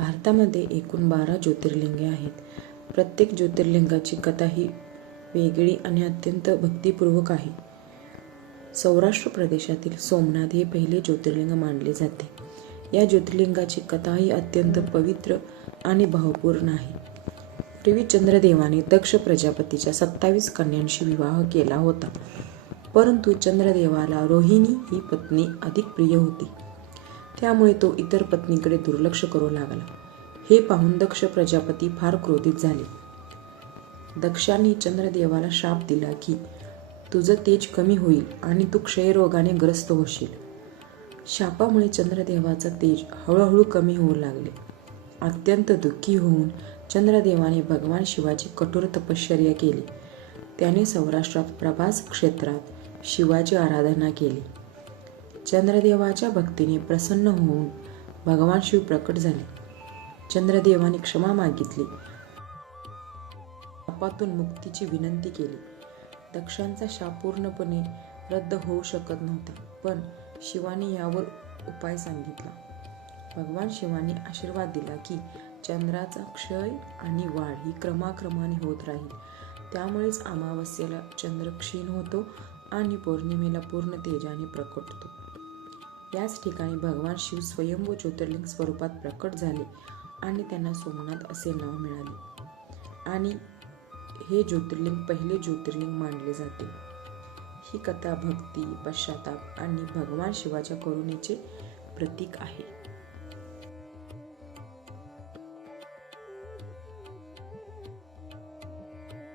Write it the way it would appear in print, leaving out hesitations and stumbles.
भारतामध्ये एकूण 12 ज्योतिर्लिंगे आहेत. प्रत्येक ज्योतिर्लिंगाची कथा ही वेगळी आणि अत्यंत भक्तिपूर्वक आहे. सौराष्ट्र प्रदेशातील सोमनाथ हे पहिले ज्योतिर्लिंग मानले जाते. या ज्योतिर्लिंगाची कथा ही अत्यंत पवित्र आणि भावपूर्ण आहे. पूर्वी चंद्रदेवाने दक्ष प्रजापतीच्या 27 कन्यांशी विवाह केला होता, परंतु चंद्रदेवाला रोहिणी ही पत्नी अधिक प्रिय होती. त्यामुळे तो इतर पत्नीकडे दुर्लक्ष करू लागला. हे पाहून दक्ष प्रजापती फार क्रोधित झाले. दक्षाने चंद्रदेवाला शाप दिला की तुझं तेज कमी होईल आणि तू क्षयरोगाने ग्रस्त होशील. शापामुळे चंद्रदेवाचा तेज हळूहळू कमी होऊ लागले. अत्यंत दुःखी होऊन चंद्रदेवाने भगवान शिवाची कठोर तपश्चर्या केली. त्याने सौराष्ट्रात प्रभास क्षेत्रात शिवाची आराधना केली. चंद्रदेवाच्या भक्तीने प्रसन्न होऊन भगवान शिव प्रकट झाले. चंद्रदेवाने क्षमा मागितली, शापातून मुक्तीची विनंती केली. दक्षांचा शाप पूर्णपणे रद्द होऊ शकत नव्हता, पण शिवाने यावर उपाय सांगितला. भगवान शिवाने आशीर्वाद दिला की चंद्राचा क्षय आणि वाढ ही क्रमाक्रमाने होत राहील. त्यामुळेच अमावस्येला चंद्र क्षीण होतो आणि पौर्णिमेला पूर्ण तेजाने प्रकटतो. याच ठिकाणी भगवान शिव स्वयंभू ज्योतिर्लिंग स्वरूपात प्रकट झाले आणि त्यांना सोमनाथ असे नाव मिळाले आणि हे ज्योतिर्लिंग पहिले ज्योतिर्लिंग मानले जाते. ही कथा भक्ती, पश्चाताप आणि भगवान शिवाच्या करुणेचे प्रतीक आहे.